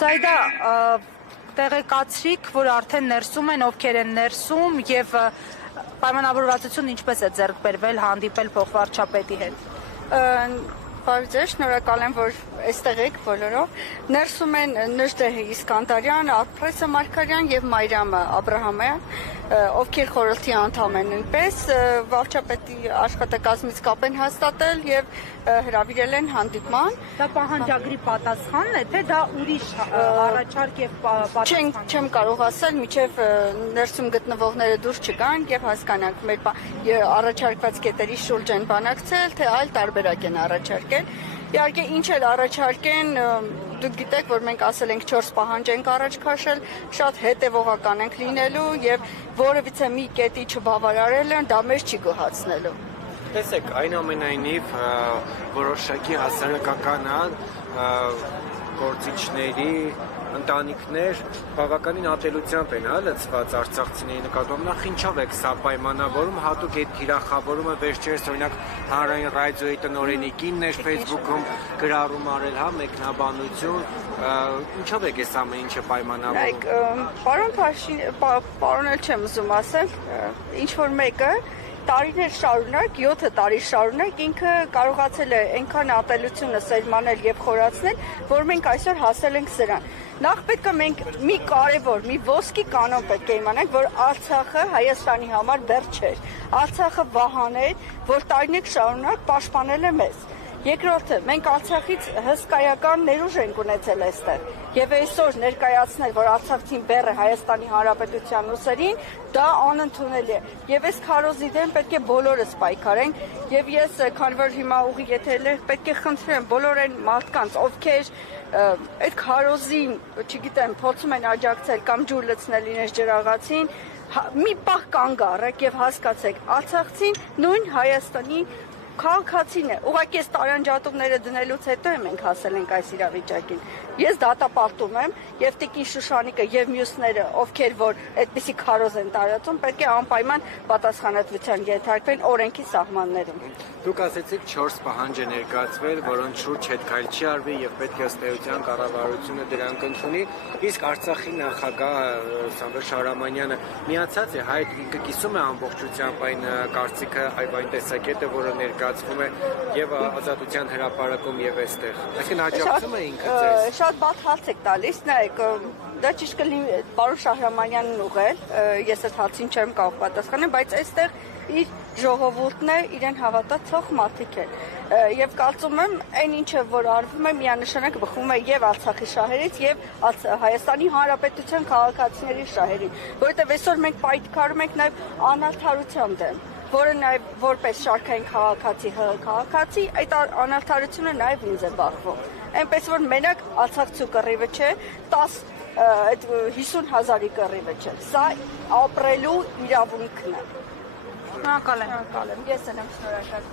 Սայդա, տեղեկացրիք, որ արդեն ներսում են, ովքեր են ներսում և պայմանավորվածություն ինչպես է ձեռք բերվել հանդիպել փոխվարչապետի հետ։ Բարև ձեզ, շնորհակալ եմ, որ այստեղ եք բոլորով։ Ներսում են Նժդեհ Իսկանդարյան, Արփրեսը Մարգարյան եւ Մայրամը Աբրահամյան, ովքեր խորհրդի անդամ են նույնպես, վարչապետի աշխատակազմից կապ են հաստատել եւ հրավիրել են հանդիպման։ Դա պահանջագրի պատասխանն է, թե դա ուրիշ առաջարկ եւ պատասխան։ Չեմ կարող ասել, մինչեւ ներսում գտնվողները դուրս չգան եւ հասկանանք մեր առաջարկված կետերի շուրջ են բանակցել, թե այլ տարբերակ են առաջարկել։ Իհարկե ինչ էլ առաջարկեն, դուք գիտեք, որ մենք ասել ենք 4 պահանջ ենք առաջ քաշել, շատ հետևողական ենք լինելու եւ որևիցե մի կետի չբավարարելը դա մեզ չի գոհացնելու։ Տեսեք, այնուամենայնիվ որոշակի հասարակական գործիչների ընտանիքներ բավականին ատելությամբ են լցված արցախցիների նկատմամբ, նախ ինչով եք սա պայմանավորում, հատուկ այդ թիրախավորումը վերջերս օրինակ հանրային ռադիոյի տնօրենիկինն էր Facebook-ում գրառում արել, մեկնաբանություն, ինչով եք այս ամեն ինչը պայմանավորում։ Պարոն էլ չեմ ուզում ասել, ինչ որ մեկը տարիներ շարունակ, 7 տարի շարունակ ինքը կարողացել է այնքան ատելությունը սերմանել եւ խորացնել, որ մենք այսօր հասել ենք սրան։ Նախ պետք է մենք մի կարևոր, մի ոսկի կանոն պետք է իմանանք, որ Արցախը Հայաստանի համար բեռ չէր։ Արցախը վահան է, որ տարիներ շարունակ պաշտպանել է մեզ։ Երկրորդը, մենք Արցախից հսկայական ներուժ ենք ունեցել այստեղ եւ այսօր ներկայացնել, որ Արցախցին բեռը Հայաստանի Հանրապետության ուսերին, դա անընդունելի է։ Եվ այս քարոզի դեմ պետք է բոլորս պայքարենք եւ ես, քանի որ հիմա ուղի եթերներ պետք է խնդրեմ բոլոր այն մարդկանց, ովքեր այդ քարոզին, չգիտեմ, փորձում են աջակցել կամ ջուր լցնել իրենց ջրաղացին, մի պահ կանգ առեք եւ հասկացեք, Արցախցին նույն Հայաստանի քաղաքացին է, ուղղակի այս տարանջատումները դնելուց հետո մենք հասել ենք այս իրավիճակին։ Ես դատապարտում եմ եւ Տիկին Շուշանիկը եւ մյուսները, ովքեր որ այդպիսի քարոզ են տարածում, պետք է անպայման պատասխանատվության ենթարկվեն օրենքի սահմաններում։ Դուք ասեցիք 4 պահանջ է ներկայացվել, որոնց շուրջ հետ քայլ չի արվի եւ պետք է ըստ էության կառավարությունը դրանք ընդունի, իսկ Արցախի նախագահ Սամվել Շահրամանյանը միացած է, հայ ինքը կիսում է ամբողջությամբ այն կարծիքը, այն տեսակետը, որը ներկայացվում է եւ Ազատության հրապարակում եւ այստեղ։ Այսինքն աջակցում է ինքը ձեզ։ Շատ բաց հարց եք տալիս, նայեք, դա ճիշտ կլինի պարոն Շահրամանյանն ուղղել, ես այդ հարցին չեմ կարող պատասխանել, բայց այստեղ իր ժողովուրդն է, իրեն հավատացող մարդիկ են։ Եվ կարծում եմ, այն ինչը որ արվում է, միանշանակ բխում է եւ Արցախի շահերից եւ Հայաստանի Հանրապետության քաղաքացիների շահերից, որովհետեւ այսօր մենք պայքարում ենք նաեւ անարդարության դեմ, որը նաեւ որպես շարքային քաղաքացի, այդ անարդարությունը նաեւ ինձ է բախվում։ Այնպես որ մենակ Արցախցու կռիվը չէ, 50,000-ի կռիվը չէ։ Սա ապրելու իրավունքն է։ Շնորհակալ եմ։ Ես եմ շնորհակալ։